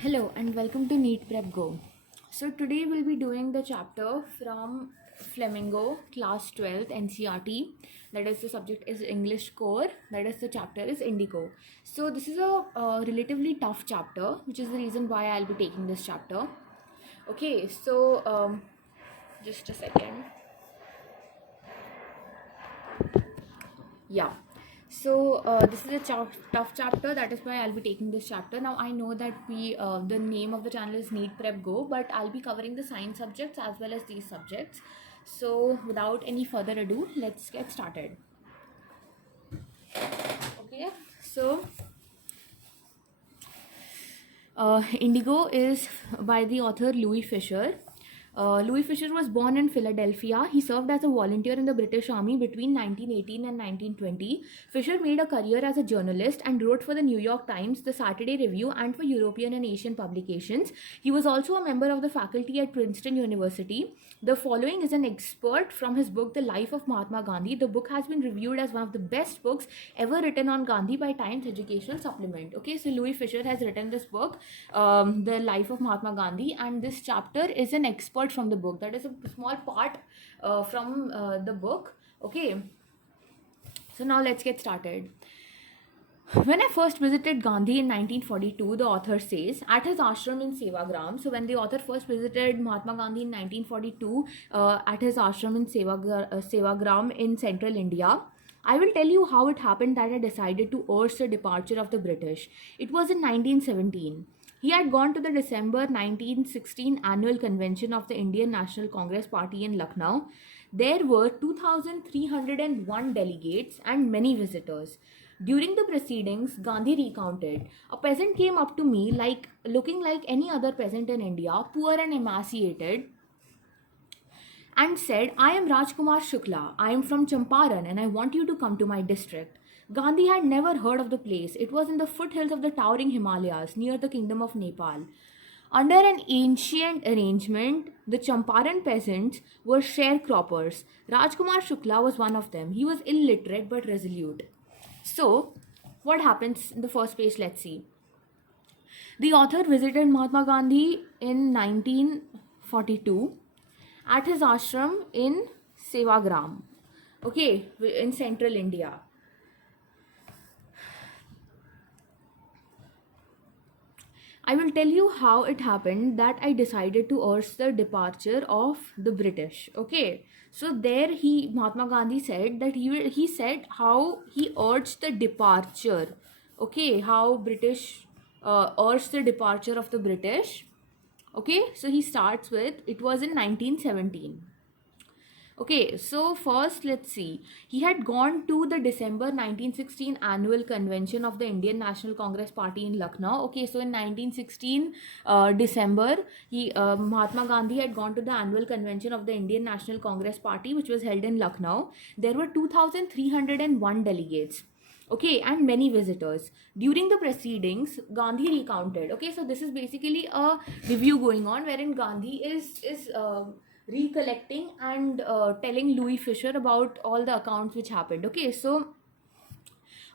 Hello and welcome to Neat Prep Go. So today we'll be doing the chapter from Flamingo class 12 NCERT. That is, the subject is English core. That is, the chapter is Indigo. So this is a relatively tough chapter, which is the reason why I'll be taking this chapter. Okay, so just a second. Yeah. So this is a tough chapter. That is why I'll be taking this chapter. Now I know that the name of the channel is Neat Prep Go, but I'll be covering the science subjects as well as these subjects. So without any further ado, let's get started. Okay. So Indigo is by the author Louis Fisher. Louis Fisher was born in Philadelphia. He served as a volunteer in the British Army between 1918 and 1920. Fisher made a career as a journalist and wrote for the New York Times, the Saturday Review, and for European and Asian publications. He was also a member of the faculty at Princeton University. The following is an excerpt from his book, The Life of Mahatma Gandhi. The book has been reviewed as one of the best books ever written on Gandhi by Times Educational Supplement. Okay, so Louis Fisher has written this book, The Life of Mahatma Gandhi, and this chapter is an expert from the book. That is a small part from the book. Okay, so now let's get started. When I first visited Gandhi in 1942, the author says, at his ashram in Sevagram. So when the author first visited Mahatma Gandhi in 1942 at his ashram in Sevagram in central India, I will tell you how it happened that I decided to urge the departure of the British. It was in 1917. He had gone to the December 1916 annual convention of the Indian National Congress Party in Lucknow. There were 2,301 delegates and many visitors. During the proceedings, Gandhi recounted, a peasant came up to me looking like any other peasant in India, poor and emaciated, and said, I am Rajkumar Shukla. I am from Champaran and I want you to come to my district. Gandhi had never heard of the place. It was in the foothills of the towering Himalayas near the kingdom of Nepal. Under an ancient arrangement, the Champaran peasants were sharecroppers. Rajkumar Shukla was one of them. He was illiterate but resolute. So, what happens in the first page? Let's see. The author visited Mahatma Gandhi in 1942 at his ashram in Sevagram, okay, in central India. I will tell you how it happened that I decided to urge the departure of the British. Okay, so there Mahatma Gandhi said that he said how he urged the departure. Okay, how British urged the departure of the British. Okay, so he starts with, it was in 1917. Okay, so first let's see. He had gone to the December 1916 annual convention of the Indian National Congress Party in Lucknow. Okay, so in 1916 December, Mahatma Gandhi had gone to the annual convention of the Indian National Congress Party, which was held in Lucknow. There were 2,301 delegates. Okay, and many visitors. During the proceedings, Gandhi recounted. Okay, so this is basically a review going on wherein Gandhi is recollecting and telling Louis Fisher about all the accounts which happened. Okay, so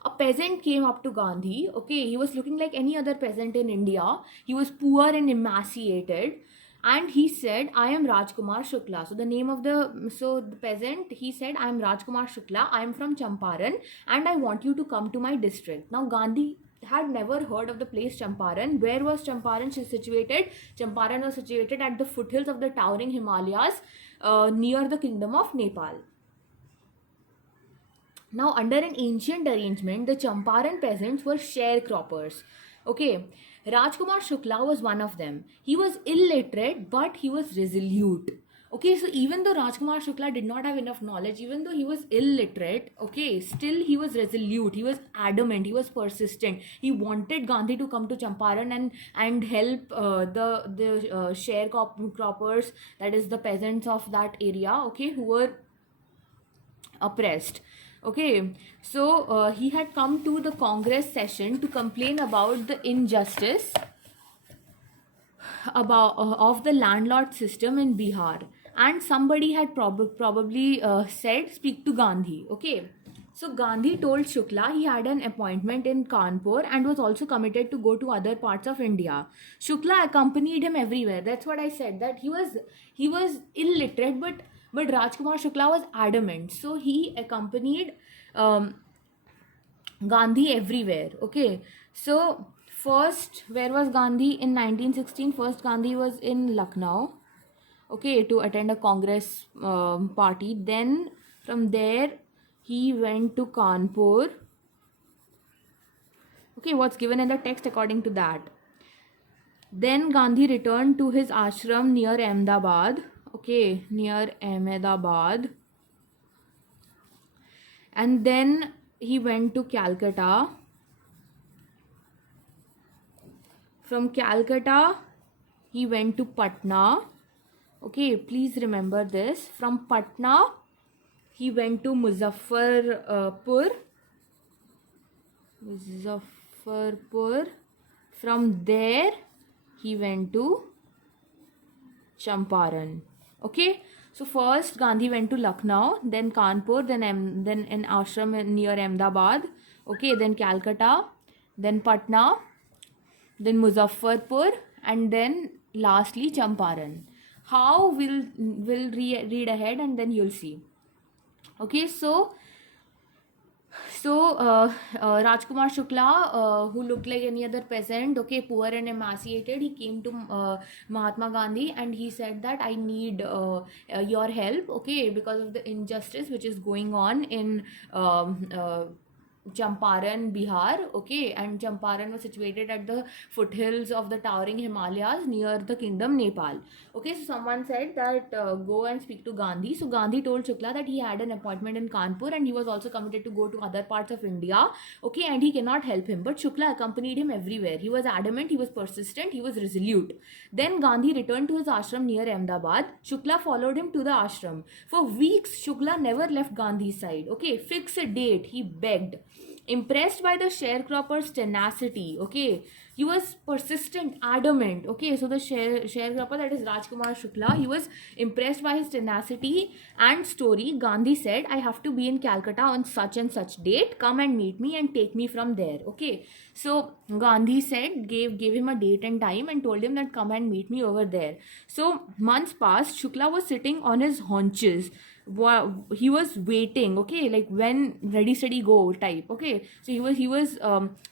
a peasant came up to Gandhi. Okay, he was looking like any other peasant in India. He was poor and emaciated. And he said, I am Rajkumar Shukla. So the peasant, he said, I am Rajkumar Shukla. I am from Champaran and I want you to come to my district. Now Gandhi had never heard of the place Champaran. Where was Champaran situated? Champaran was situated at the foothills of the towering Himalayas near the kingdom of Nepal. Now, under an ancient arrangement, the Champaran peasants were sharecroppers. Okay, Rajkumar Shukla was one of them. He was illiterate, but he was resolute. Okay, so even though Rajkumar Shukla did not have enough knowledge, even though he was illiterate, okay, still he was resolute, he was adamant, he was persistent. He wanted Gandhi to come to Champaran and help the sharecroppers, that is the peasants of that area, okay, who were oppressed. Okay, so he had come to the Congress session to complain about the injustice of the landlord system in Bihar, and somebody had probably said, speak to Gandhi. Okay, So Gandhi told Shukla he had an appointment in Kanpur and was also committed to go to other parts of India. Shukla accompanied him everywhere. That's what I said, that he was illiterate, but Rajkumar Shukla was adamant. So he accompanied um, Gandhi everywhere. Okay, so first, where was Gandhi in 1916? First, Gandhi was in Lucknow, okay, to attend a Congress party. Then from there, he went to Kanpur. Okay, what's given in the text according to that. Then Gandhi returned to his ashram near Ahmedabad. Okay, near Ahmedabad. And then he went to Calcutta. From Calcutta, he went to Patna. Okay, please remember this. From Patna, he went to Muzaffarpur. From there, he went to Champaran. Okay, so first Gandhi went to Lucknow, then Kanpur, then an ashram near Ahmedabad. Okay, then Calcutta, then Patna, then Muzaffarpur, and then lastly Champaran. How will read ahead and then you'll see. Okay, so Rajkumar Shukla, who looked like any other peasant, okay, poor and emaciated, he came to Mahatma Gandhi and he said that I need your help, okay, because of the injustice which is going on in Champaran, Bihar, okay, and Champaran was situated at the foothills of the towering Himalayas near the kingdom Nepal. Okay, so someone said that go and speak to Gandhi. So Gandhi told Shukla that he had an appointment in Kanpur and he was also committed to go to other parts of India, okay, and he cannot help him. But Shukla accompanied him everywhere. He was adamant, he was persistent, he was resolute. Then Gandhi returned to his ashram near Ahmedabad. Shukla followed him to the ashram. For weeks, Shukla never left Gandhi's side. Okay, fix a date, he begged. Impressed by the sharecropper's tenacity, okay, he was persistent, adamant, okay, so the sharecropper, that is Rajkumar Shukla, he was impressed by his tenacity and story. Gandhi said, I have to be in Calcutta on such and such date, come and meet me and take me from there. Okay, so Gandhi said, gave him a date and time and told him that come and meet me over there. So months passed. Shukla was sitting on his haunches. He was waiting, okay, like when ready steady go type. Okay, so he was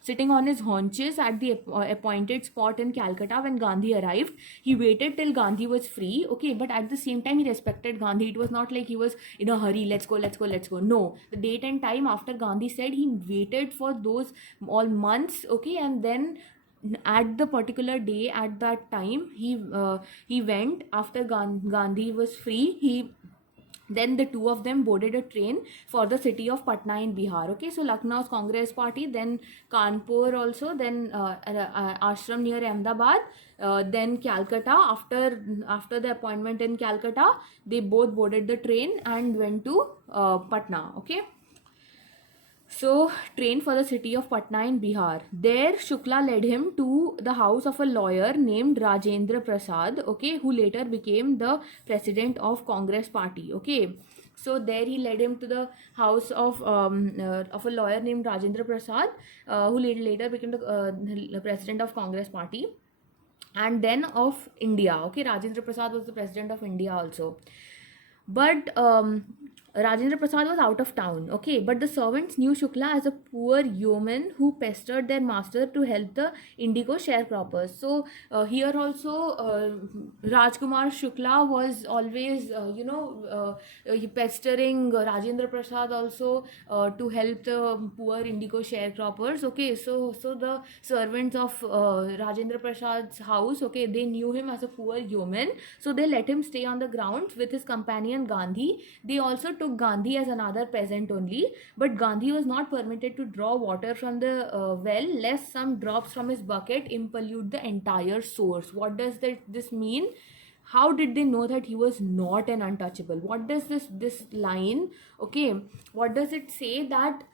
sitting on his haunches at the appointed spot in Calcutta when Gandhi arrived. He waited till Gandhi was free, okay, but at the same time he respected Gandhi. It was not like he was in a hurry, let's go. No, the date and time after Gandhi said, he waited for those all months, okay, and then at the particular day, at that time, he went after Gandhi was free. Then the two of them boarded a train for the city of Patna in Bihar. Okay, so Lucknow's Congress Party, then Kanpur also, then ashram near Ahmedabad, then Calcutta. After the appointment in Calcutta, they both boarded the train and went to Patna. Okay. So, trained for the city of Patna in Bihar. There, Shukla led him to the house of a lawyer named Rajendra Prasad, okay, who later became the president of Congress Party, okay. So, there he led him to the house of a lawyer named Rajendra Prasad, who later became the president of Congress Party. And then of India, okay, Rajendra Prasad was the president of India also. But Rajendra Prasad was out of town, okay, but the servants knew Shukla as a poor yeoman who pestered their master to help the Indigo sharecroppers. So here also Rajkumar Shukla was always, pestering Rajendra Prasad also to help the poor Indigo sharecroppers, okay. So the servants of Rajendra Prasad's house, okay, they knew him as a poor yeoman, so they let him stay on the grounds with his companion Gandhi. They also took Gandhi as another peasant only, but Gandhi was not permitted to draw water from the well lest some drops from his bucket impollute the entire source. What does this mean? How did they know that he was not an untouchable? What does this line, okay, what does it say? That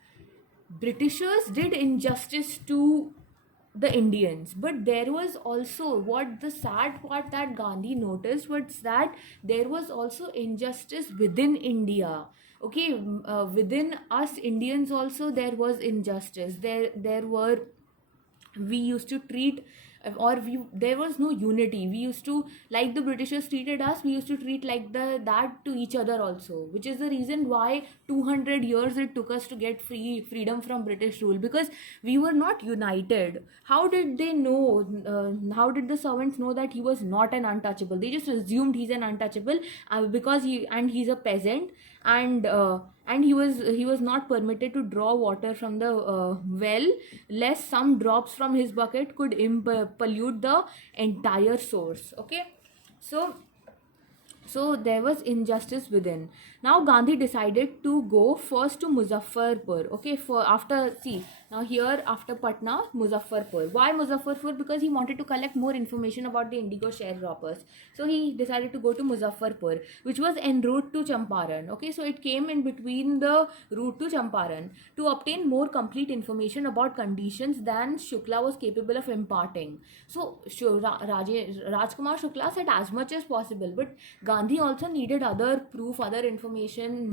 Britishers did injustice to the Indians, but there was also, what the sad part that Gandhi noticed was that there was also injustice within India. Okay, within us Indians also there was injustice. There were, we used to treat, or we, there was no unity. We used to, like the Britishers treated us, we used to treat like that to each other also, which is the reason why 200 years it took us to get freedom from British rule, because we were not united. How did they know, how did the servants know that he was not an untouchable? They just assumed he's an untouchable, because he's a peasant, and he was not permitted to draw water from the well, lest some drops from his bucket could pollute the entire source. Okay, so there was injustice within. Now Gandhi decided to go first to Muzaffarpur. Okay, for after, see, now here after Patna, Muzaffarpur. Why Muzaffarpur? Because he wanted to collect more information about the indigo sharecroppers. So he decided to go to Muzaffarpur, which was en route to Champaran. Okay, so it came in between the route to Champaran, to obtain more complete information about conditions than Shukla was capable of imparting. So Rajkumar Shukla said as much as possible, but Gandhi also needed other proof, other information,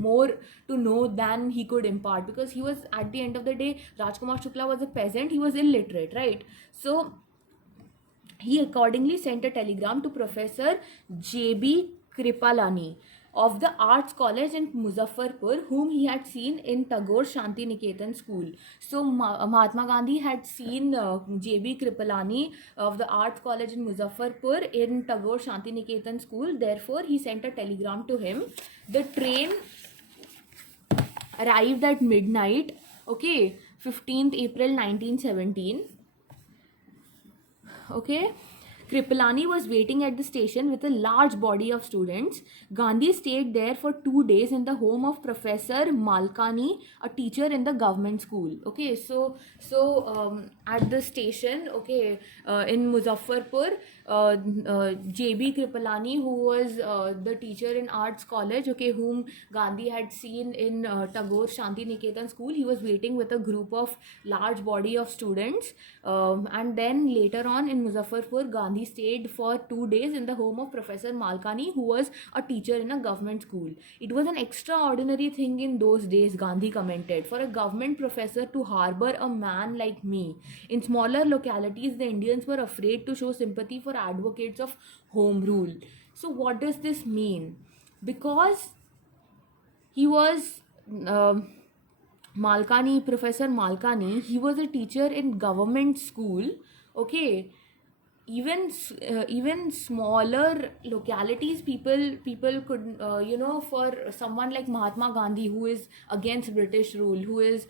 more to know than he could impart, because he was, at the end of the day, Rajkumar Shukla was a peasant, he was illiterate, right? So he accordingly sent a telegram to Professor J.B. Kripalani of the Arts College in Muzaffarpur, whom he had seen in Tagore Shanti Niketan school. So Mahatma Gandhi had seen J.B. Kripalani of the Arts College in Muzaffarpur in Tagore Shanti Niketan school. Therefore, he sent a telegram to him. The train arrived at midnight, okay, 15th April 1917. Okay, Kripalani was waiting at the station with a large body of students. Gandhi stayed there for 2 days in the home of Professor Malkani, a teacher in the government school. Okay, so at the station, okay, in Muzaffarpur, J.B. Kripalani, who was the teacher in Arts College, okay, whom Gandhi had seen in Tagore Shanti Niketan school, he was waiting with a group of large body of students. And then later on in Muzaffarpur, Gandhi stayed for 2 days in the home of Professor Malkani, who was a teacher in a government school. It was an extraordinary thing in those days, Gandhi commented, for a government professor to harbor a man like me. In smaller localities, the Indians were afraid to show sympathy for advocates of home rule. So what does this mean? Because he was Malkani, Professor Malkani, he was a teacher in government school. Okay, even smaller localities, people could, for someone like Mahatma Gandhi, who is against British rule, who is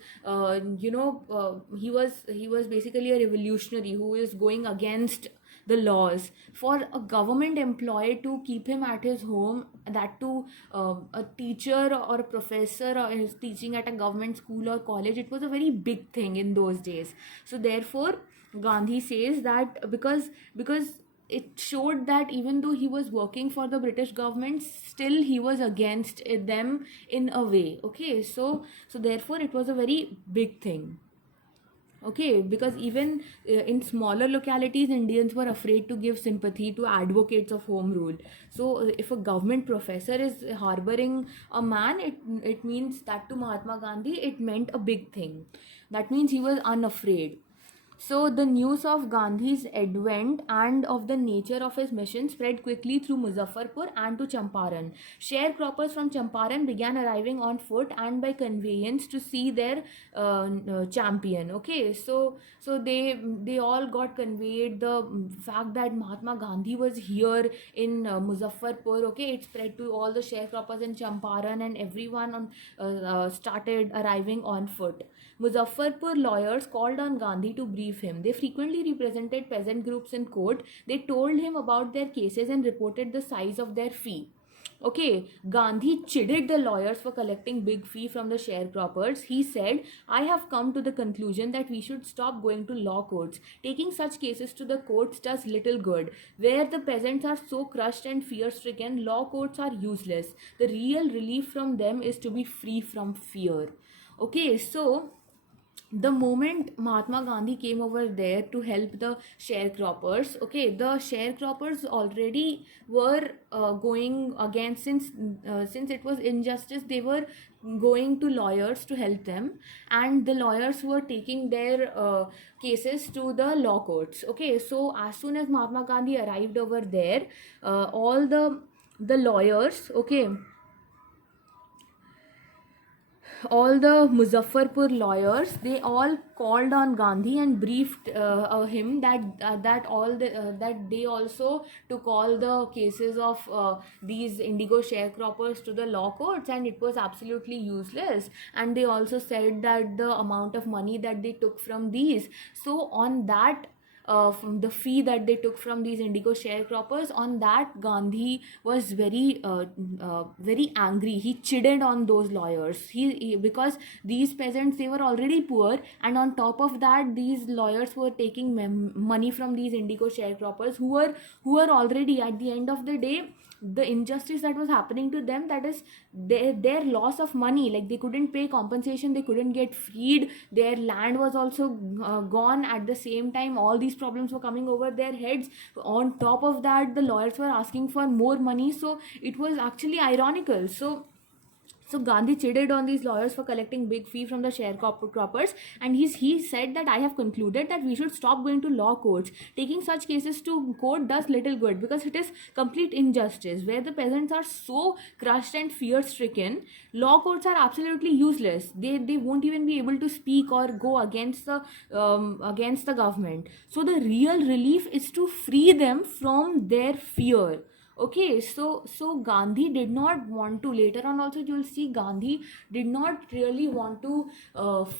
he was basically a revolutionary who is going against the laws. For a government employee to keep him at his home, that to a teacher or a professor is teaching at a government school or college, it was a very big thing in those days. So therefore Gandhi says that because it showed that even though he was working for the British government, still he was against them in a way. Okay, so therefore it was a very big thing. Okay, because even in smaller localities, Indians were afraid to give sympathy to advocates of home rule. So if a government professor is harboring a man, it means that to Mahatma Gandhi, it meant a big thing. That means he was unafraid. So the news of Gandhi's advent and of the nature of his mission spread quickly through Muzaffarpur and to Champaran. Sharecroppers from Champaran began arriving on foot and by conveyance to see their champion. Okay, so they all got conveyed. The fact that Mahatma Gandhi was here in Muzaffarpur, okay, it spread to all the sharecroppers in Champaran, and everyone started arriving on foot. Muzaffarpur lawyers called on Gandhi to brief him. They frequently represented peasant groups in court. They told him about their cases and reported the size of their fee. Okay, Gandhi chided the lawyers for collecting big fee from the sharecroppers. He said, I have come to the conclusion that we should stop going to law courts. Taking such cases to the courts does little good. Where the peasants are so crushed and fear-stricken, law courts are useless. The real relief from them is to be free from fear. Okay, so the moment Mahatma Gandhi came over there to help the sharecroppers, okay, the sharecroppers already were going against, since it was injustice, they were going to lawyers to help them, and the lawyers were taking their cases to the law courts. Okay, so as soon as Mahatma Gandhi arrived over there, all the lawyers, okay, all the Muzaffarpur lawyers, they all called on Gandhi and briefed him that they also took all the cases of these indigo sharecroppers to the law courts, and it was absolutely useless. And they also said that the amount of money that they took from these, so on that, from the fee that they took from these indigo sharecroppers, on that Gandhi was very angry. He chided on those lawyers. Because these peasants, they were already poor, and on top of that, these lawyers were taking money from these indigo sharecroppers who were already, at the end of the day, the injustice that was happening to them, that is their loss of money, like they couldn't pay compensation, they couldn't get freed, their land was also gone. At the same time, all these problems were coming over their heads. On top of that, the lawyers were asking for more money, so it was actually ironical. So Gandhi chided on these lawyers for collecting big fee from the sharecroppers, and he said that I have concluded that we should stop going to law courts. Taking such cases to court does little good, because it is complete injustice. Where the peasants are so crushed and fear stricken, law courts are absolutely useless. They won't even be able to speak or go against the government. So the real relief is to free them from their fear. Okay, so Gandhi did not want to, later on also you will see, Gandhi did not really want to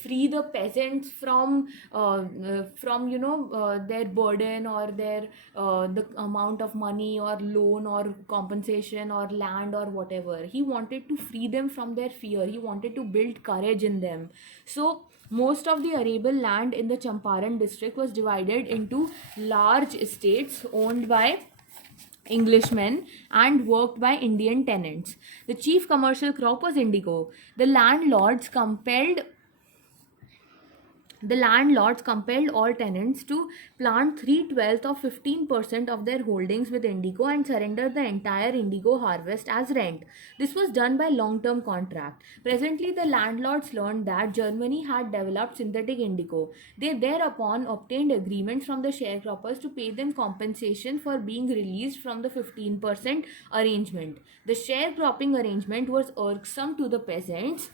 free the peasants from their burden, or their the amount of money or loan or compensation or land or whatever. He wanted to free them from their fear. He wanted to build courage in them. So most of the arable land in the Champaran district was divided into large estates owned by Englishmen and worked by Indian tenants. The chief commercial crop was indigo. The landlords compelled all tenants to plant 3/12 of 15% of their holdings with indigo and surrender the entire indigo harvest as rent. This was done by long-term contract. Presently, the landlords learned that Germany had developed synthetic indigo. They thereupon obtained agreements from the sharecroppers to pay them compensation for being released from the 15% arrangement. The sharecropping arrangement was irksome to the peasants,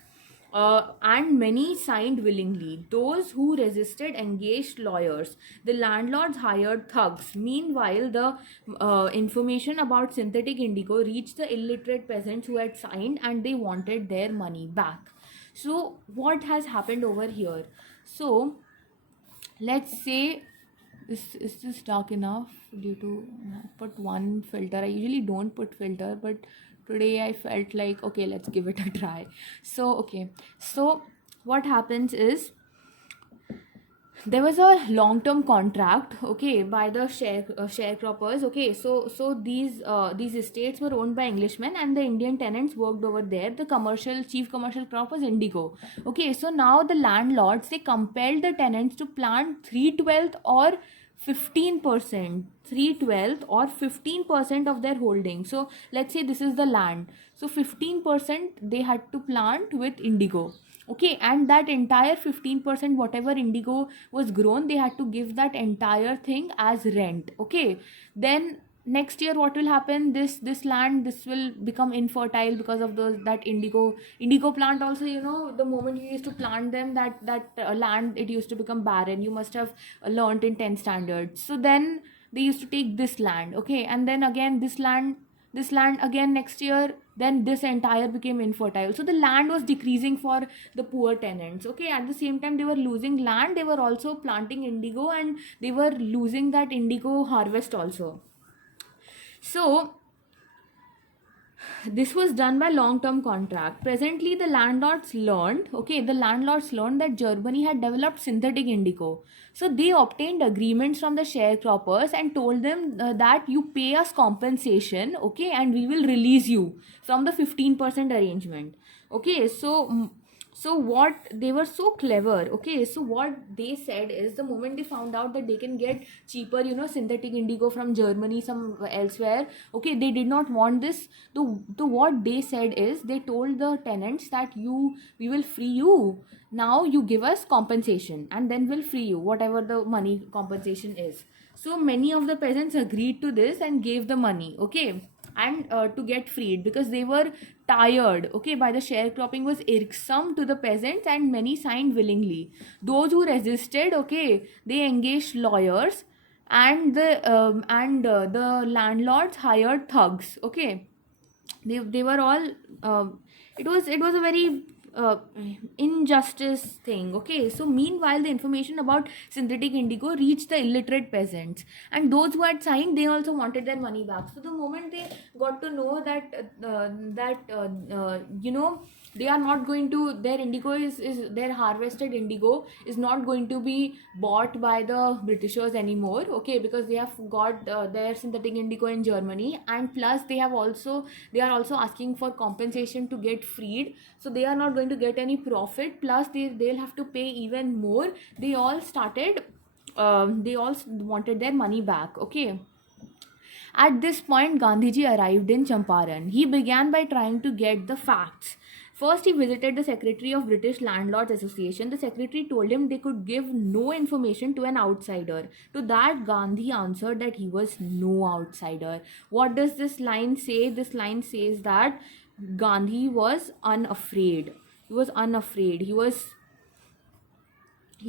and many signed willingly. Those who resisted engaged lawyers. The landlords hired thugs. Meanwhile, the information about synthetic indigo reached the illiterate peasants who had signed, and they wanted their money back. So, what has happened over here? So, let's say, is this dark enough due to put one filter? I usually don't put filter, but today I felt like, okay, let's give it a try. So what happens is, there was a long-term contract, okay, by the sharecroppers. Okay, so these estates were owned by Englishmen, and the Indian tenants worked over there. The chief commercial crop was indigo. Okay, so now the landlords, they compelled the tenants to plant 3/12 or 15%, 3/12 or 15% of their holding. So let's say this is the land, so 15% they had to plant with indigo. Okay, and that entire 15%, whatever indigo was grown, they had to give that entire thing as rent. Okay, then next year what will happen? This land, this will become infertile because of that indigo plant. Also, the moment you used to plant them, that land, it used to become barren. You must have learnt in 10th standard. So then they used to take this land, okay, and then again this land again next year, then this entire became infertile. So the land was decreasing for the poor tenants. Okay, at the same time they were losing land, they were also planting indigo, and they were losing that indigo harvest also. So this was done by long-term contract. Presently, the landlords learned that Germany had developed synthetic indigo. So they obtained agreements from the sharecroppers and told them that you pay us compensation, okay, and we will release you from the 15% arrangement. Okay, So what, they were so clever. Okay, so what they said is, the moment they found out that they can get cheaper, synthetic indigo from Germany, some elsewhere, okay, they did not want this. So what they said is, they told the tenants that we will free you, now you give us compensation and then we'll free you, whatever the money compensation is. So many of the peasants agreed to this and gave the money, okay, and to get freed, because they were tired, okay, by the sharecropping was irksome to the peasants, and many signed willingly. Those who resisted, okay, they engaged lawyers, and the landlords hired thugs, okay. They were all, it was a very injustice thing, okay. So meanwhile, the information about synthetic indigo reached the illiterate peasants, and those who had signed, they also wanted their money back. So the moment they got to know that they are not going to, their indigo is their harvested indigo is not going to be bought by the Britishers anymore, okay, because they have got their synthetic indigo in Germany, and plus they are also asking for compensation to get freed, so they are not going to get any profit, plus they'll have to pay even more. They all wanted their money back, okay. At this point, Gandhiji arrived in Champaran. He began by trying to get the facts. First, he visited the secretary of British Landlords Association. The secretary told him they could give no information to an outsider. To that, Gandhi answered that he was no outsider. What does this line say? This line says that Gandhi was unafraid. He was unafraid. He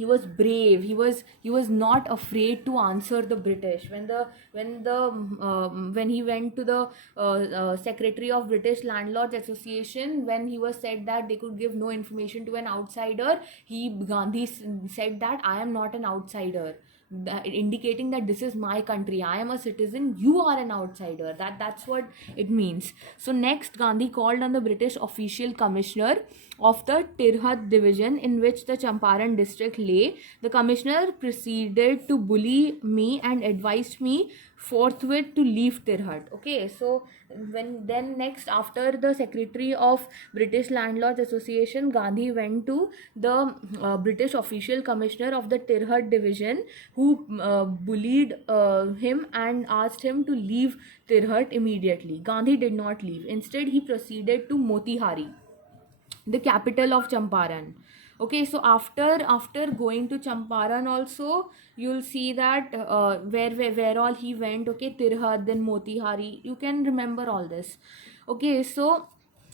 was brave. He was not afraid to answer the British. When he went to the secretary of British Landlords Association, when he was said that they could give no information to an outsider, Gandhi said that I am not an outsider, indicating that this is my country, I am a citizen, you are an outsider. That's what it means. So next, Gandhi called on the British official commissioner of the Tirhat division, in which the Champaran district lay. The commissioner proceeded to bully me and advised me forthwith to leave Tirhat. Okay, so next, after the secretary of British Landlords Association, Gandhi went to the British official commissioner of the Tirhat division, who bullied him and asked him to leave Tirhat immediately. Gandhi did not leave. Instead, he proceeded to Motihari, the capital of Champaran. Okay, so after going to Champaran also, you'll see that where all he went. Okay, Tirhat, then Motihari. You can remember all this. Okay, so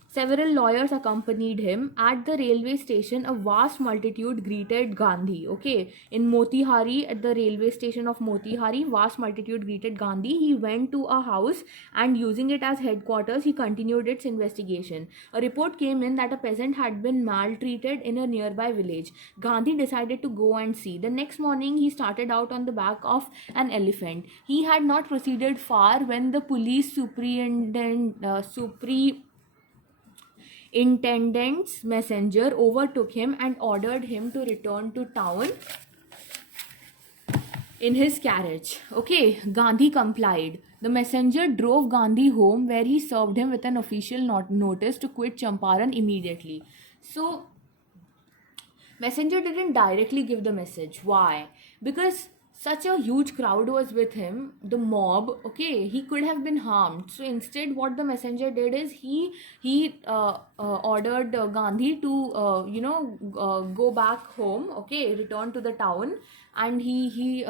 several lawyers accompanied him. At the railway station, a vast multitude greeted Gandhi. Okay, in Motihari, at the railway station of Motihari, vast multitude greeted Gandhi. He went to a house, and using it as headquarters, he continued its investigation. A report came in that a peasant had been maltreated in a nearby village. Gandhi decided to go and see. The next morning, he started out on the back of an elephant. He had not proceeded far when the police superintendent's messenger overtook him and ordered him to return to town in his carriage. Okay, Gandhi complied. The messenger drove Gandhi home, where he served him with an official notice to quit Champaran immediately. So, messenger didn't directly give the message. Why? Because such a huge crowd was with him, the mob. Okay, he could have been harmed. So instead, what the messenger did is, he ordered Gandhi to go back home. Okay, return to the town, and he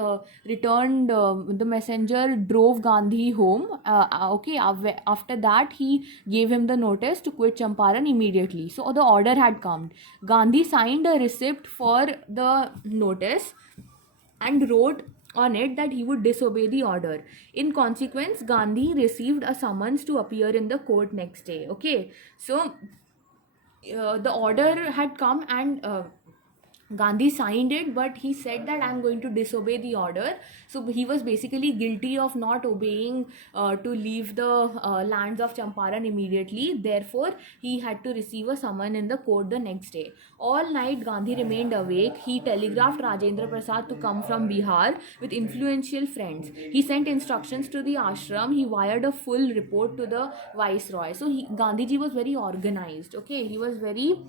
returned. The messenger drove Gandhi home. Okay, after that, he gave him the notice to quit Champaran immediately. So the order had come. Gandhi signed a receipt for the notice and wrote on it that he would disobey the order. In consequence, Gandhi received a summons to appear in the court next day. Okay, so the order had come, and Gandhi signed it, but he said that I'm going to disobey the order. So he was basically guilty of not obeying to leave the lands of Champaran immediately. Therefore, he had to receive a summon in the court the next day. All night, Gandhi remained awake. He telegraphed Rajendra Prasad to come from Bihar with influential friends. He sent instructions to the ashram. He wired a full report to the viceroy. So Gandhiji was very organized. Okay, he was very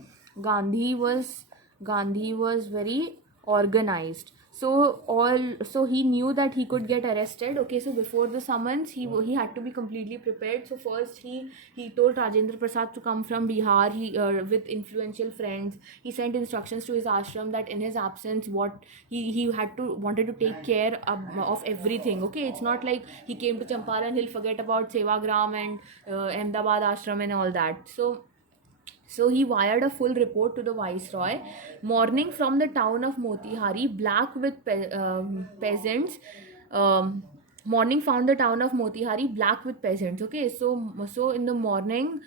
Gandhi was Gandhi was very organized. So he knew that he could get arrested. Okay, so before the summons, he had to be completely prepared. So first he told Rajendra Prasad to come from Bihar. He with influential friends. He sent instructions to his ashram that in his absence, what he wanted to take care of everything. Okay, it's not like he came to Champaran, he'll forget about Sevagram and Ahmedabad ashram and all that. So he wired a full report to the viceroy. Morning from the town of Motihari, black with peasants. Um, Morning found the town of Motihari black with peasants. Okay, so in the morning,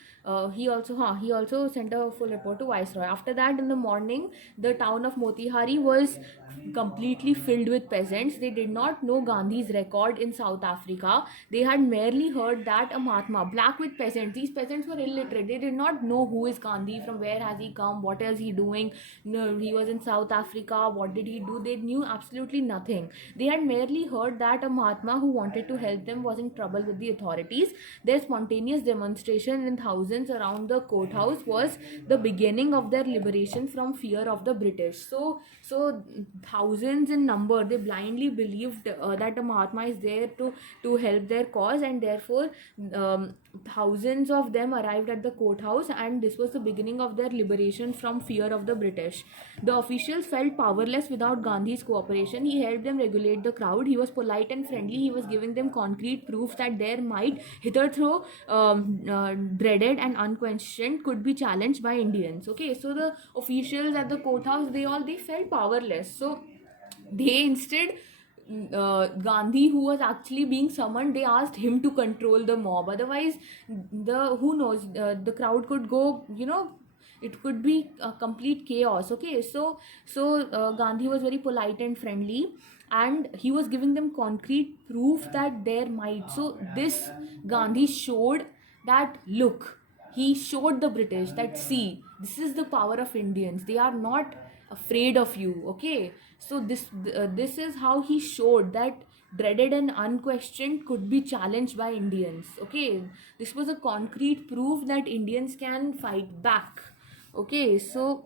he also sent a full report to viceroy. After that, in the morning, the town of Motihari was completely filled with peasants. They did not know Gandhi's record in South Africa. They had merely heard that a Mahatma, black with peasants. These peasants were illiterate. They did not know who is Gandhi, from where has he come, what is he doing. No, he was in South Africa. What did he do? They knew absolutely nothing. They had merely heard that a Mahatma who wanted to help them was in trouble with the authorities. Their spontaneous demonstration in thousands around the courthouse was the beginning of their liberation from fear of the British. So thousands in number, they blindly believed that the Mahatma is there to help their cause, and therefore thousands of them arrived at the courthouse, and this was the beginning of their liberation from fear of the British. The officials felt powerless without Gandhi's cooperation. He helped them regulate the crowd. He was polite and friendly. He was giving them concrete proofs that their might, hitherto dreaded and unquestioned, could be challenged by Indians. Okay, so the officials at the courthouse, they felt powerless. So they instead, Gandhi, who was actually being summoned, they asked him to control the mob. Otherwise, the crowd could go, it could be a complete chaos. Okay, so Gandhi was very polite and friendly, and he was giving them concrete proof that their might. So this Gandhi showed that, look, he showed the British that, see, this is the power of Indians. They are not afraid of you. Okay, so this is how he showed that dreaded and unquestioned could be challenged by Indians. Okay, this was a concrete proof that Indians can fight back. Okay, so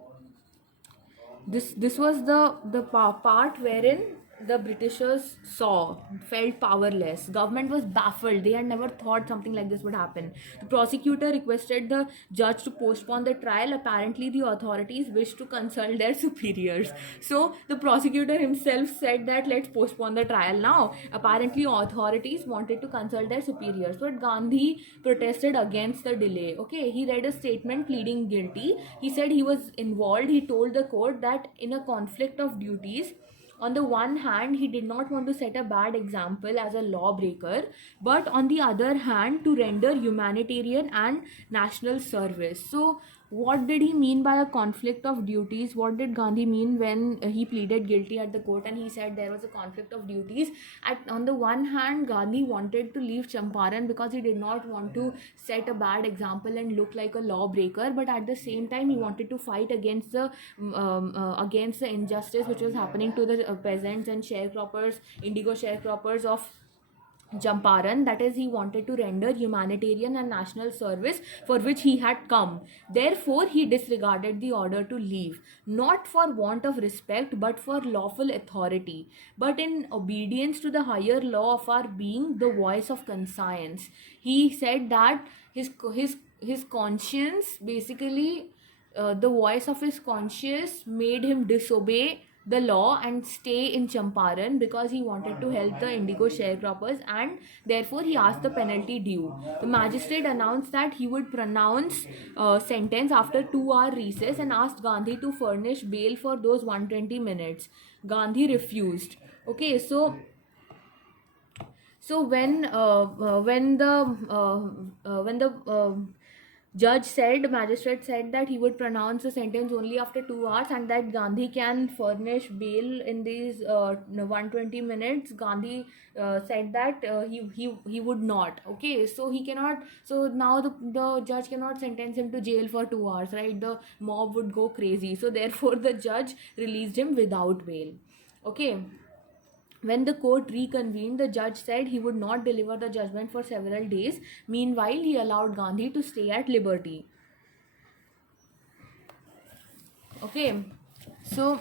this was the part wherein the Britishers felt powerless. Government was baffled. They had never thought something like this would happen. The prosecutor requested the judge to postpone the trial. Apparently, the authorities wished to consult their superiors. So the prosecutor himself said that, let's postpone the trial now. Apparently, authorities wanted to consult their superiors. But Gandhi protested against the delay. Okay, he read a statement pleading guilty. He said he was involved. He told the court that in a conflict of duties, on the one hand, he did not want to set a bad example as a lawbreaker, but on the other hand, to render humanitarian and national service. So, what did he mean by a conflict of duties? What did Gandhi mean when he pleaded guilty at the court and he said there was a conflict of duties? On the one hand, Gandhi wanted to leave Champaran because he did not want to set a bad example and look like a lawbreaker, but at the same time, he wanted to fight against the injustice which was happening to the peasants and sharecroppers, indigo sharecroppers of Champaran. That is, he wanted to render humanitarian and national service for which he had come. Therefore, he disregarded the order to leave, not for want of respect, but for lawful authority, but in obedience to the higher law of our being, the voice of conscience. He said that his conscience, basically, the voice of his conscience made him disobey the law and stay in Champaran because he wanted to help the indigo sharecroppers, and therefore he asked the penalty due. The magistrate announced that he would pronounce sentence after 2 hour recess and asked Gandhi to furnish bail for those 120 minutes. Gandhi refused. Okay, so when the magistrate said that he would pronounce the sentence only after 2 hours and that Gandhi can furnish bail in these 120 minutes. Gandhi said that he would not. Okay, so he cannot. So now the judge cannot sentence him to jail for 2 hours, right? The mob would go crazy. So therefore, the judge released him without bail. Okay. When the court reconvened, the judge said he would not deliver the judgment for several days. Meanwhile, he allowed Gandhi to stay at liberty. Okay, so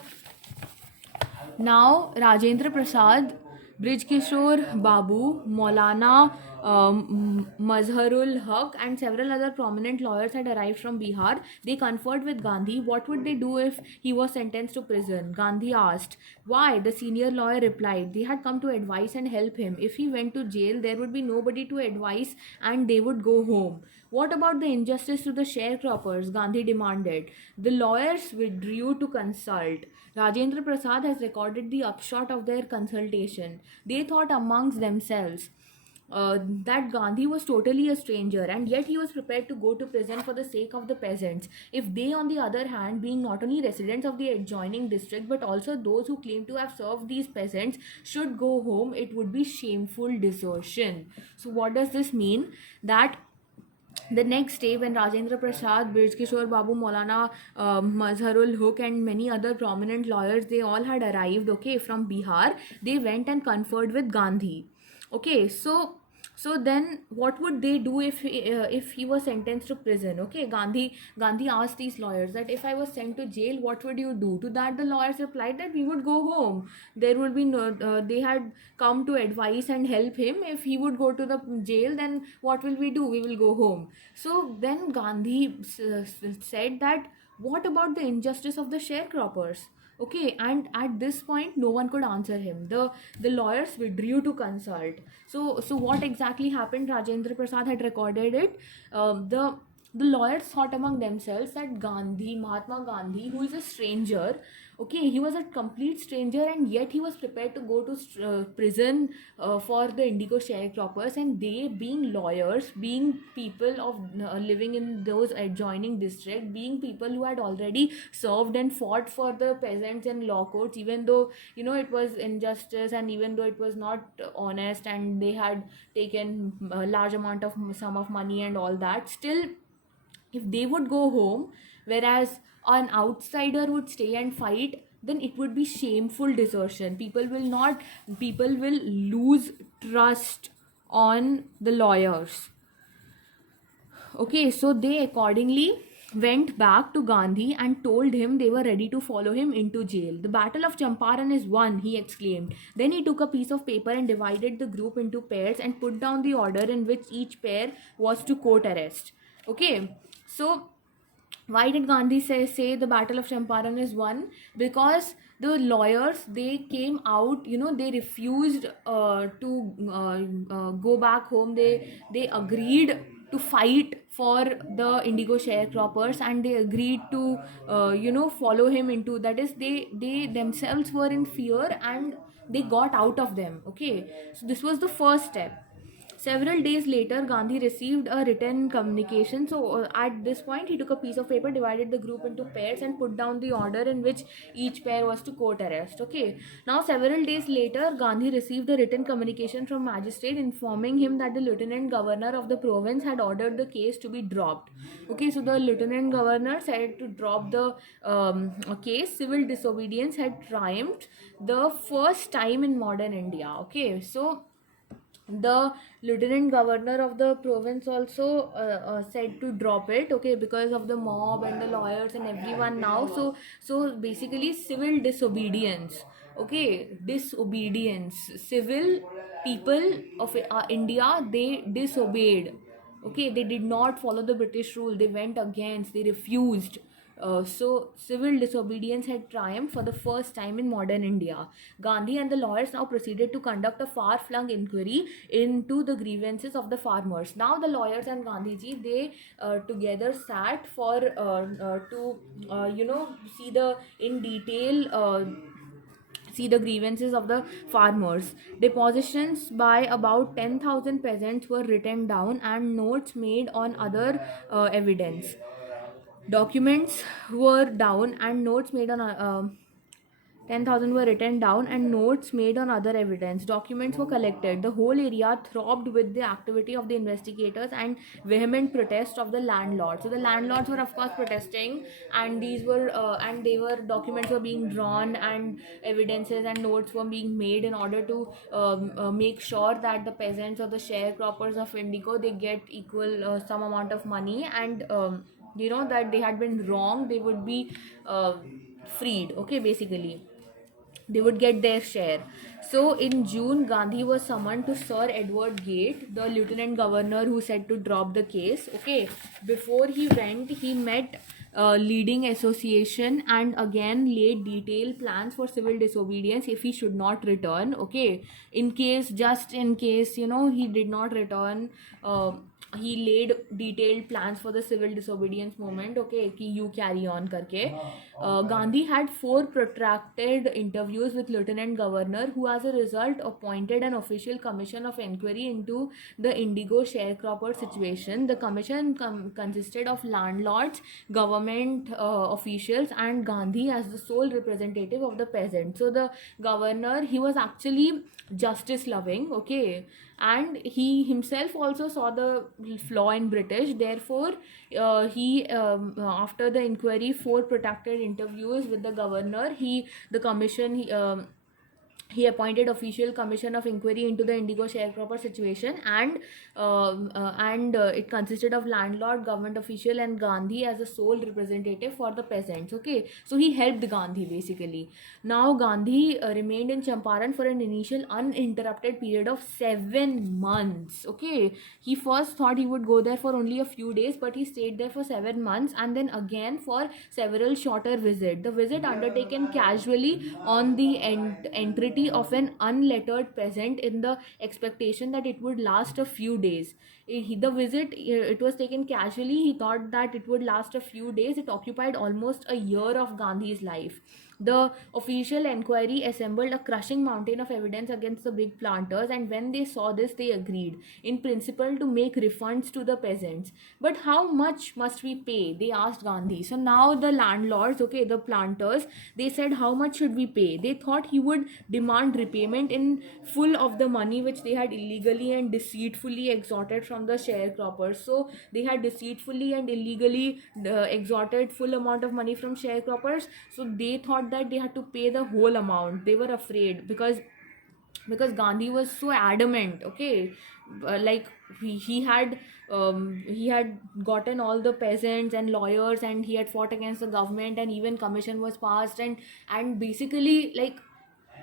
now Rajendra Prasad, Brij Kishore Babu, Maulana Mazharul Haq, and several other prominent lawyers had arrived from Bihar. They conferred with Gandhi. What would they do if he was sentenced to prison? Gandhi asked. Why? The senior lawyer replied. They had come to advise and help him. If he went to jail, there would be nobody to advise and they would go home. What about the injustice to the sharecroppers? Gandhi demanded. The lawyers withdrew to consult. Rajendra Prasad has recorded the upshot of their consultation. They thought amongst themselves that Gandhi was totally a stranger and yet he was prepared to go to prison for the sake of the peasants. If they, on the other hand, being not only residents of the adjoining district but also those who claim to have served these peasants, should go home, it would be shameful desertion. So, what does this mean? That the next day, when Rajendra Prasad, Birj Kishore Babu, Maulana Mazharul Haq, and many other prominent lawyers, they all had arrived, okay, from Bihar, they went and conferred with Gandhi. Okay, so then what would they do if he was sentenced to prison? Okay, Gandhi asked these lawyers that if I was sent to jail, what would you do? To that the lawyers replied that we would go home. There would be no they had come to advise and help him. If he would go to the jail, then what will we do? We will go home. So then Gandhi said that what about the injustice of the sharecroppers? Okay, and at this point no one could answer him. The lawyers withdrew to consult. So what exactly happened? Rajendra Prasad had recorded it. The lawyers thought among themselves that Gandhi, Mahatma Gandhi, who is a stranger, okay, he was a complete stranger and yet he was prepared to go to prison for the Indigo sharecroppers, and they, being lawyers, being people of living in those adjoining district, being people who had already served and fought for the peasants in law courts, even though it was injustice and even though it was not honest and they had taken a large amount of sum of money and all that, still if they would go home, whereas an outsider would stay and fight, then it would be shameful desertion. People will lose trust on the lawyers. Okay, so they accordingly went back to Gandhi and told him they were ready to follow him into jail. The Battle of Champaran is won, he exclaimed. Then he took a piece of paper and divided the group into pairs and put down the order in which each pair was to court arrest. Okay, so why did Gandhi say the Battle of Champaran is won? Because the lawyers, they came out, they refused to go back home. They agreed to fight for the Indigo sharecroppers and they agreed to follow him into, that is, they themselves were in fear and they got out of them. Okay, so this was the first step. Several days later, Gandhi received a written communication. So, at this point, he took a piece of paper, divided the group into pairs, and put down the order in which each pair was to court arrest. Okay. Now, several days later, Gandhi received a written communication from magistrate informing him that the lieutenant governor of the province had ordered the case to be dropped. Okay. So, the lieutenant governor said to drop the case. Civil disobedience had triumphed the first time in modern India. Okay. So, the lieutenant governor of the province also said to drop it, okay, because of the mob and the lawyers and everyone now. So basically civil disobedience, okay, disobedience, civil people of India, they disobeyed, okay, they did not follow the British rule, they went against, they refused. So, civil disobedience had triumphed for the first time in modern India. Gandhi and the lawyers now proceeded to conduct a far-flung inquiry into the grievances of the farmers. Now, the lawyers and Gandhiji, they together sat for to see the in detail. See the grievances of the farmers. Depositions by about 10,000 peasants were written down and notes made on other evidence. Documents were down and notes made on 10,000 were written down and notes made on other evidence. Documents were collected. The whole area throbbed with the activity of the investigators and vehement protest of the landlords. So the landlords were of course protesting, and these were and they were documents were being drawn and evidences and notes were being made in order to make sure that the peasants or the sharecroppers of Indigo, they get equal some amount of money, and that they had been wrong, they would be freed. Okay, basically they would get their share. So in June, Gandhi was summoned to Sir Edward Gate, the lieutenant governor who said to drop the case. Okay, before he went, he met leading association and again laid detailed plans for civil disobedience if he should not return. Okay, in case, just in case, he did not return. He laid detailed plans for the civil disobedience movement. Okay, कि you carry on करके. Gandhi had 4 protracted interviews with lieutenant governor, who as a result appointed an official commission of inquiry into the Indigo sharecropper situation. The commission consisted of landlords, government officials, and Gandhi as the sole representative of the peasants. So the governor, he was actually justice loving. Okay, and he himself also saw the flaw in British. Therefore, he after the inquiry, 4 protracted interviews with the governor, the commission, he appointed official commission of inquiry into the Indigo sharecropper situation, and it consisted of landlord, government official, and Gandhi as a sole representative for the peasants. Okay, so he helped Gandhi basically. Now Gandhi remained in Champaran for an initial uninterrupted period of 7 months. Okay, he first thought he would go there for only a few days, but he stayed there for 7 months, and then again for several shorter visits. The visit undertaken casually on the entreaty of an unlettered peasant in the expectation that it would last a few days. The visit, it was taken casually. He thought that it would last a few days. It occupied almost a year of Gandhi's life. The official inquiry assembled a crushing mountain of evidence against the big planters, and when they saw this, they agreed, in principle, to make refunds to the peasants. But how much must we pay? They asked Gandhi. So now the landlords, okay, the planters, they said, how much should we pay? They thought he would demand repayment in full of the money which they had illegally and deceitfully extorted from the sharecroppers. So they had deceitfully and illegally extorted full amount of money from sharecroppers. So they thought that they had to pay the whole amount. They were afraid because Gandhi was so adamant. Okay, like he had gotten all the peasants and lawyers, and he had fought against the government, and even commission was passed, and basically, like,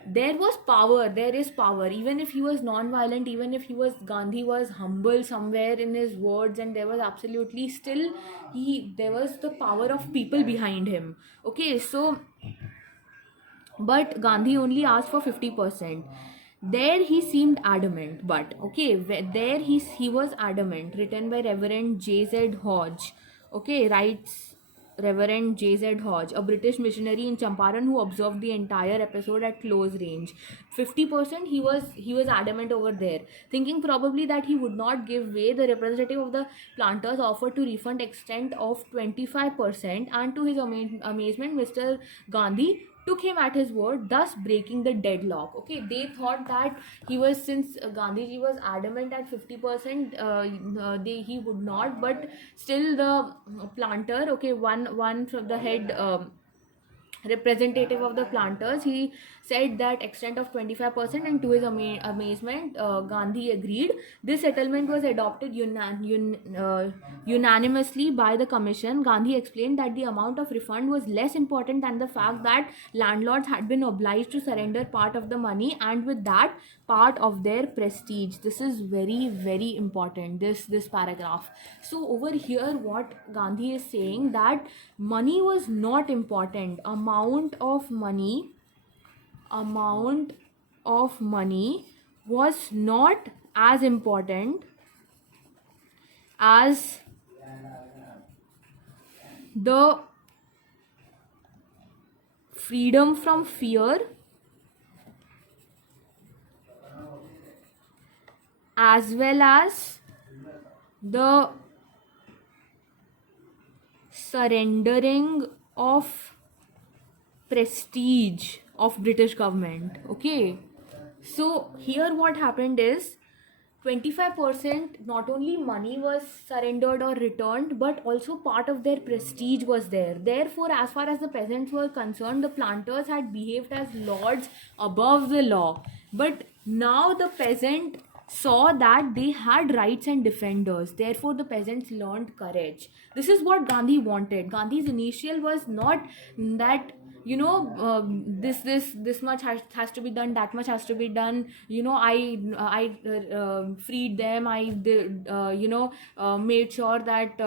there is power. Even if he was non-violent, even if Gandhi was humble somewhere in his words, and there was absolutely still, there was the power of people behind him. Okay, so but Gandhi only asked for 50%. There he seemed adamant, but okay, there he was adamant. Written by Reverend J.Z. Hodge. Okay, writes Reverend J.Z. Hodge, a British missionary in Champaran who observed the entire episode at close range. 50% he was adamant over there, thinking probably that he would not give way. The representative of the planters offered to refund extent of 25%, and to his amazement, Mr. Gandhi took him at his word, thus breaking the deadlock. Okay, they thought that since Gandhiji was adamant at 50%, he would not, but still the planter, okay, one from the head representative of the planters, he said that extent of 25%, and to his amazement, Gandhi agreed. This settlement was adopted unanimously by the commission. Gandhi explained that the amount of refund was less important than the fact that landlords had been obliged to surrender part of the money, and with that, part of their prestige. This is very, very important, this paragraph. So over here, what Gandhi is saying, that money was not important. Amount of money was not as important as the freedom from fear, as well as the surrendering of prestige of British government. Okay, so here what happened is, 25%, not only money was surrendered or returned, but also part of their prestige was there. Therefore, as far as the peasants were concerned, the planters had behaved as lords above the law. But now the peasant saw that they had rights and defenders. Therefore, the peasants learned courage. This is what Gandhi wanted. Gandhi's initial was not that, this much has to be done, that much has to be done. I freed them. I did, made sure that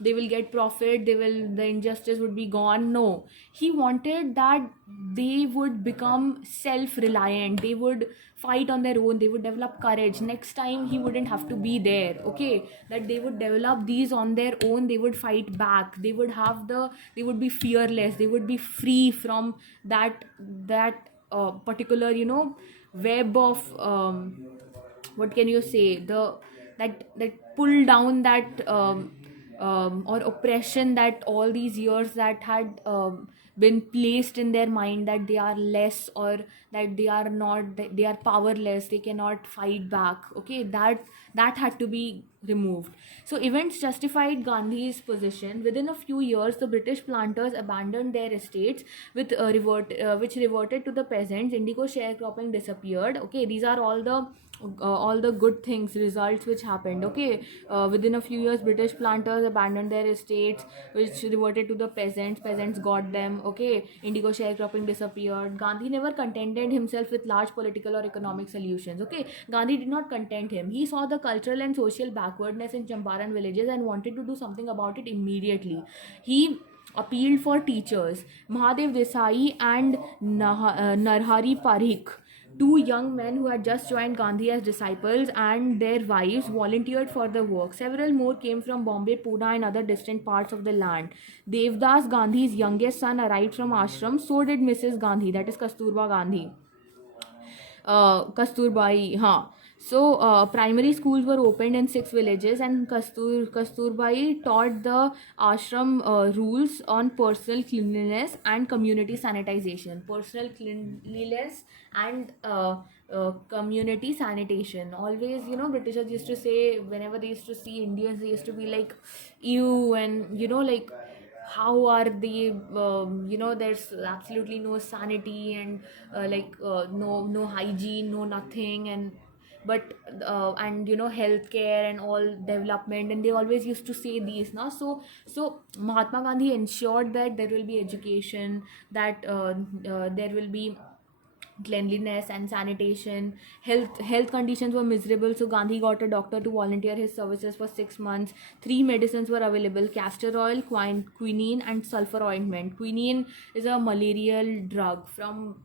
they will get profit. The injustice would be gone. No, he wanted that they would become self-reliant. They would fight on their own. They would develop courage. Next time he wouldn't have to be there. Okay, that they would develop these on their own. They would fight back. They would be fearless. They would be free from that particular, web of, what can you say, that pull down, that or oppression, that all these years that had been placed in their mind, that they are less, or that they are not, that they are powerless, they cannot fight back. Okay, that had to be removed. So events justified Gandhi's position. Within a few years, the British planters abandoned their estates, which reverted to the peasants. Indigo sharecropping disappeared. Okay, these are all the good things, results which happened. Okay, within a few years, British planters abandoned their estates, which reverted to the peasants. Peasants got them. Okay, indigo sharecropping disappeared. Gandhi never contented himself with large political or economic solutions. Okay, Gandhi did not content him. He saw the cultural and social backwardness in Champaran villages and wanted to do something about it immediately. He appealed for teachers, Mahadev Desai and Narhari Parikh. Two young men who had just joined Gandhi as disciples, and their wives volunteered for the work. Several more came from Bombay, Pune, and other distant parts of the land. Devdas, Gandhi's youngest son, arrived from ashram. So did Mrs. Gandhi, that is Kasturba Gandhi. Kasturbai, huh. So primary schools were opened in 6 villages, and Kasturbai taught the ashram rules on personal cleanliness and community sanitization. Personal cleanliness and community sanitation. Always, Britishers used to say, whenever they used to see Indians, they used to be like, ew, and like, how are they, there's absolutely no sanity, and no hygiene, no nothing, and but and healthcare and all development, and they always used to say these now. So Mahatma Gandhi ensured that there will be education, that there will be cleanliness and sanitation. Health conditions were miserable, so Gandhi got a doctor to volunteer his services for 6 months. 3 medicines were available: castor oil, quinine, and sulfur ointment. Quinine is a malarial drug. From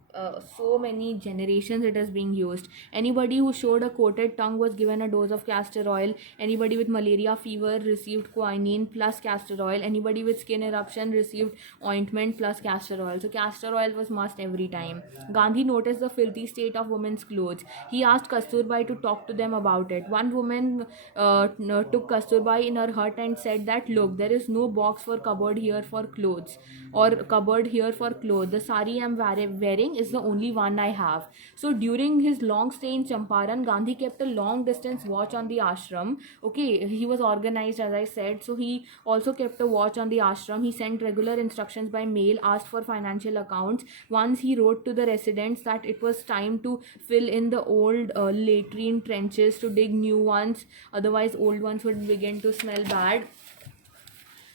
so many generations it is being used. Anybody who showed a coated tongue was given a dose of castor oil. Anybody with malaria fever received quinine plus castor oil. Anybody with skin eruption received ointment plus castor oil. So castor oil was must every time. Gandhi noticed the filthy state of women's clothes. He asked Kasturbai to talk to them about it. One woman took Kasturbai in her hut and said that, look, there is no box for cupboard here for clothes, or cupboard here for clothes. The sari I am wearing is the only one I have. So during his long stay in Champaran, Gandhi kept a long distance watch on the ashram. Okay, he was organized, as I said, so he also kept a watch on the ashram. He sent regular instructions by mail, asked for financial accounts. Once he wrote to the residents that it was time to fill in the old latrine trenches to dig new ones, otherwise old ones would begin to smell bad.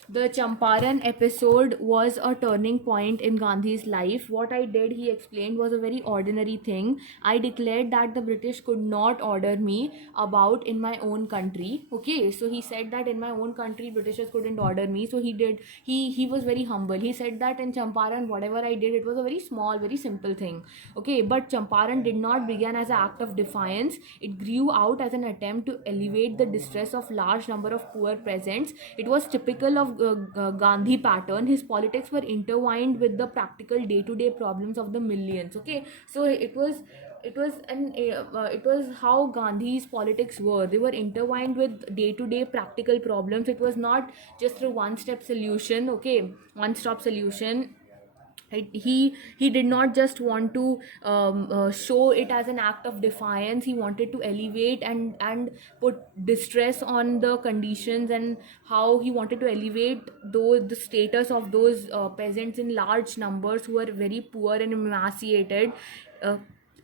The Champaran episode was a turning point in Gandhi's life. What I did, he explained, was a very ordinary thing. I declared that the British could not order me about in my own country. Okay, so he said that in my own country, Britishers couldn't order me. So he was very humble. He said that in Champaran, whatever I did, it was a very small, very simple thing. Okay, but Champaran did not begin as an act of defiance. It grew out as an attempt to alleviate the distress of large number of poor peasants. It was typical of Gandhi pattern. His politics were intertwined with the practical day-to-day problems of the millions. Okay, so it was how Gandhi's politics were. They were intertwined with day-to-day practical problems. It was not just a one-step solution. Okay, one-stop solution. He did not just want to show it as an act of defiance. He wanted to elevate and put distress on the conditions, and how he wanted to elevate the status of those peasants in large numbers who were very poor and emaciated.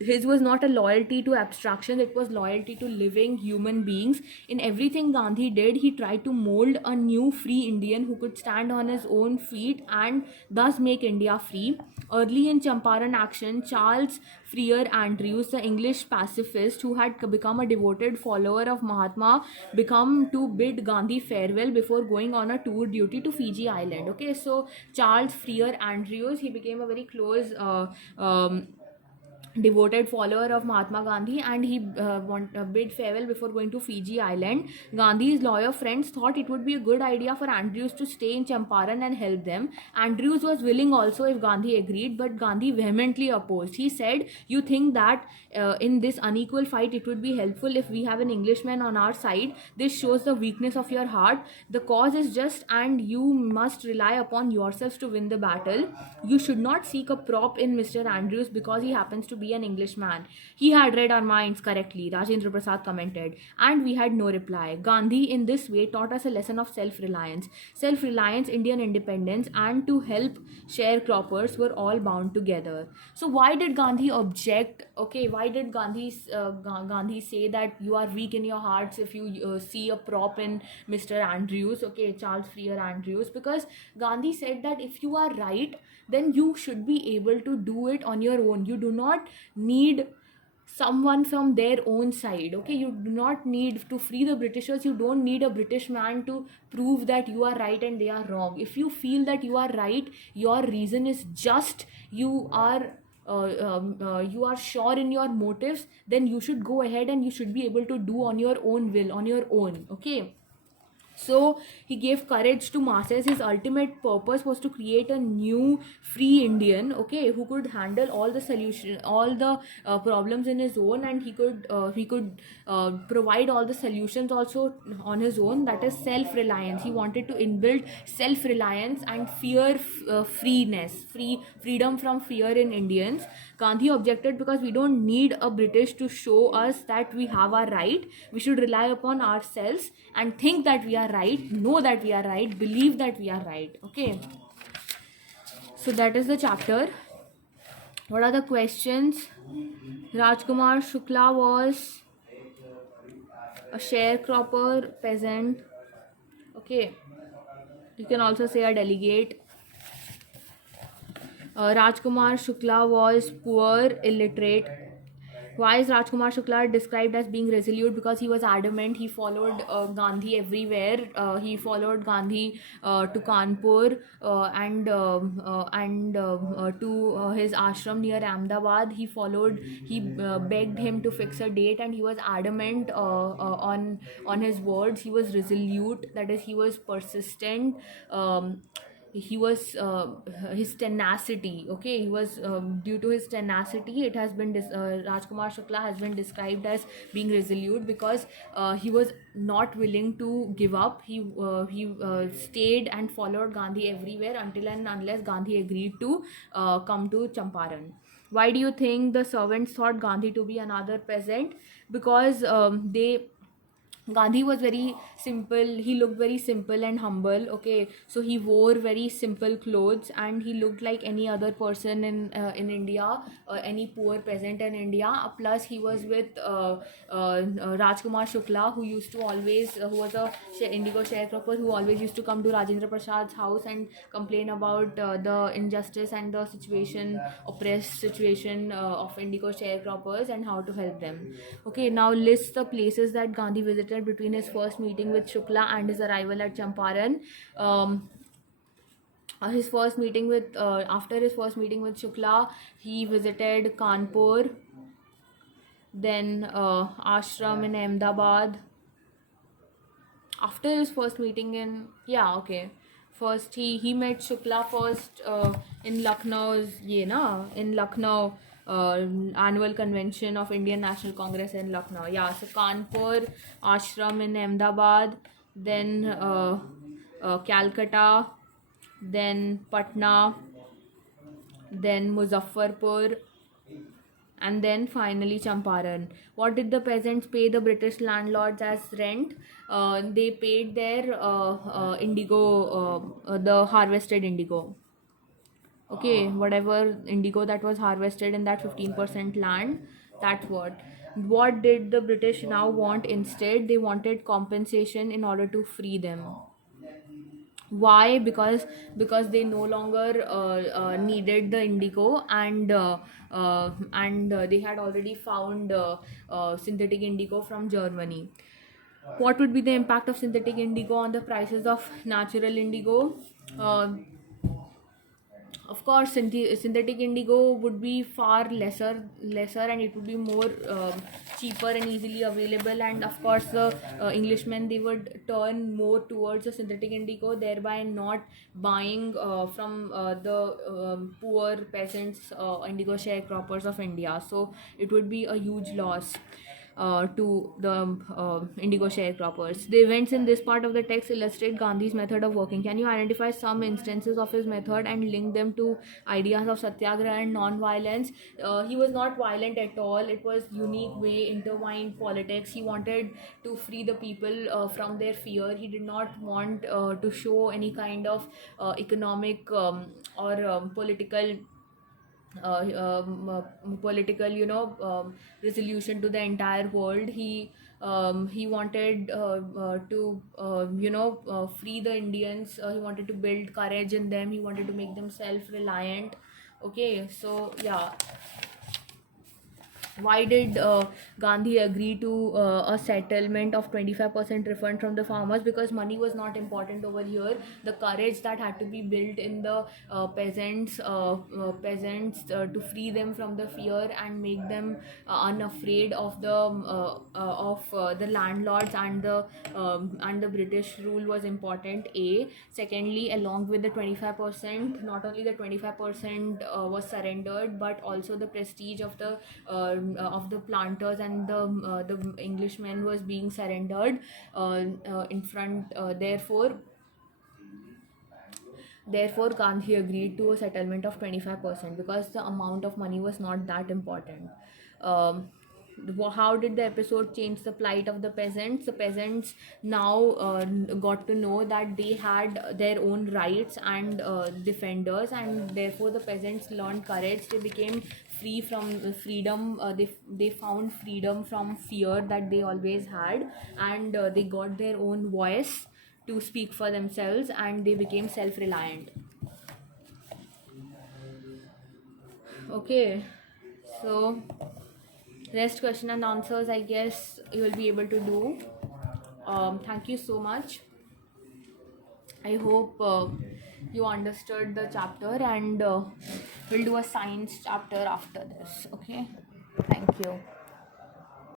his was not a loyalty to abstraction, it was loyalty to living human beings. In everything Gandhi did, he tried to mold a new free Indian who could stand on his own feet and thus make India free. Early in Champaran action, Charles Freer Andrews, the English pacifist who had become a devoted follower of Mahatma, become to bid Gandhi farewell before going on a tour duty to Fiji Island. Okay, so Charles Freer Andrews, he became a very close devoted follower of Mahatma Gandhi, and he bid farewell before going to Fiji Island. Gandhi's lawyer friends thought it would be a good idea for Andrews to stay in Champaran and help them. Andrews was willing also if Gandhi agreed, but Gandhi vehemently opposed. He said, "You think that in this unequal fight it would be helpful if we have an Englishman on our side? This shows the weakness of your heart. The cause is just and you must rely upon yourselves to win the battle. You should not seek a prop in Mr. Andrews because he happens to be an Englishman." He had read our minds correctly, Rajendra Prasad commented, and we had no reply. Gandhi in this way taught us a lesson of self-reliance. Self-reliance, Indian independence, and to help sharecroppers were all bound together. So why did Gandhi object? Okay, why did Gandhi say that you are weak in your hearts if you see a prop in Mr. Andrews? Okay, Charles Freer Andrews, because Gandhi said that if you are right, then you should be able to do it on your own. You do not need someone from their own side. Okay, you do not need to free the Britishers. You don't need a British man to prove that you are right and they are wrong. If you feel that you are right, your reason is just, you are sure in your motives, then you should go ahead and you should be able to do on your own will, on your own. Okay, so he gave courage to masses. His ultimate purpose was to create a new free Indian, okay, who could handle all the problems in his own, and he could provide all the solutions also on his own. That is self-reliance. He wanted to inbuild self-reliance and freedom from fear in Indians. Gandhi objected because we don't need a British to show us that we have our right. We should rely upon ourselves and think that we are right, know that we are right, believe that we are right. Okay, so that is the chapter. What are the questions? Rajkumar Shukla was a sharecropper, peasant. Okay, you can also say a delegate. Rajkumar Shukla was poor, illiterate. Why is Rajkumar Shukla described as being resolute? Because he was adamant. He followed Gandhi everywhere. He followed Gandhi to Kanpur and to his ashram near Ahmedabad. He begged him to fix a date, and he was adamant on his words. He was resolute. That is, he was persistent. He was his tenacity. Okay, he was due to his tenacity, it has been Rajkumar Shukla has been described as being resolute because he was not willing to give up. He stayed and followed Gandhi everywhere until and unless Gandhi agreed to come to Champaran. Why do you think the servants thought Gandhi to be another peasant? Because Gandhi was very simple. He looked very simple and humble. Okay, so he wore very simple clothes, and he looked like any other person in India, any poor peasant in India. Plus, he was with Rajkumar Shukla, who was a Indigo sharecropper, who always used to come to Rajendra Prasad's house and complain about the injustice and the oppressed situation of Indigo sharecroppers and how to help them. Okay, now list the places that Gandhi visited between his first meeting with Shukla and his arrival at Champaran. His first meeting with After his first meeting with Shukla, he visited Kanpur, then ashram in Ahmedabad. After his first meeting first he met Shukla first in Lucknow annual convention of Indian National Congress in Lucknow. Yeah, so Kanpur, ashram in Ahmedabad, then Calcutta, then Patna, then Muzaffarpur, and then finally Champaran. What did the peasants pay the British landlords as rent? They paid their indigo, the harvested indigo. Okay, whatever indigo that was harvested in that 15% land, that's what did the British now want instead? They wanted compensation in order to free them. Why? Because they no longer needed the indigo, and they had already found synthetic indigo from Germany. What would be the impact of synthetic indigo on the prices of natural indigo? uh, of course, synthetic indigo would be far lesser, and it would be more cheaper and easily available. And of course, the Englishmen, they would turn more towards the synthetic indigo, thereby not buying from the poor peasants, indigo sharecroppers of India. So it would be a huge loss to the indigo sharecroppers. The events in this part of the text illustrate Gandhi's method of working. Can you identify some instances of his method and link them to ideas of satyagraha and non-violence? He was not violent at all. It was unique way intertwined politics. He wanted to free the people from their fear. He did not want to show any kind of economic or political, resolution to the entire world. He wanted to free the Indians. He wanted to build courage in them. He wanted to make them self-reliant. Okay, so yeah, why did Gandhi agree to a settlement of 25% refund from the farmers? Because money was not important over here. The courage that had to be built in the peasants to free them from the fear and make them unafraid of the landlords and the British rule was important. A secondly, along with the 25%, not only the 25% was surrendered, but also the prestige of the planters and the Englishmen was being surrendered in front. Therefore, Gandhi agreed to a settlement of 25% because the amount of money was not that important. Um, how did the episode change the plight of the peasants? The peasants now got to know that they had their own rights and defenders, and therefore the peasants learned courage. They became free from freedom. They found freedom from fear that they always had, and they got their own voice to speak for themselves, and they became self-reliant. Okay, so rest question and answers, I guess you will be able to do. Thank you so much. I hope you understood the chapter, and we'll do a science chapter after this. Okay, thank you.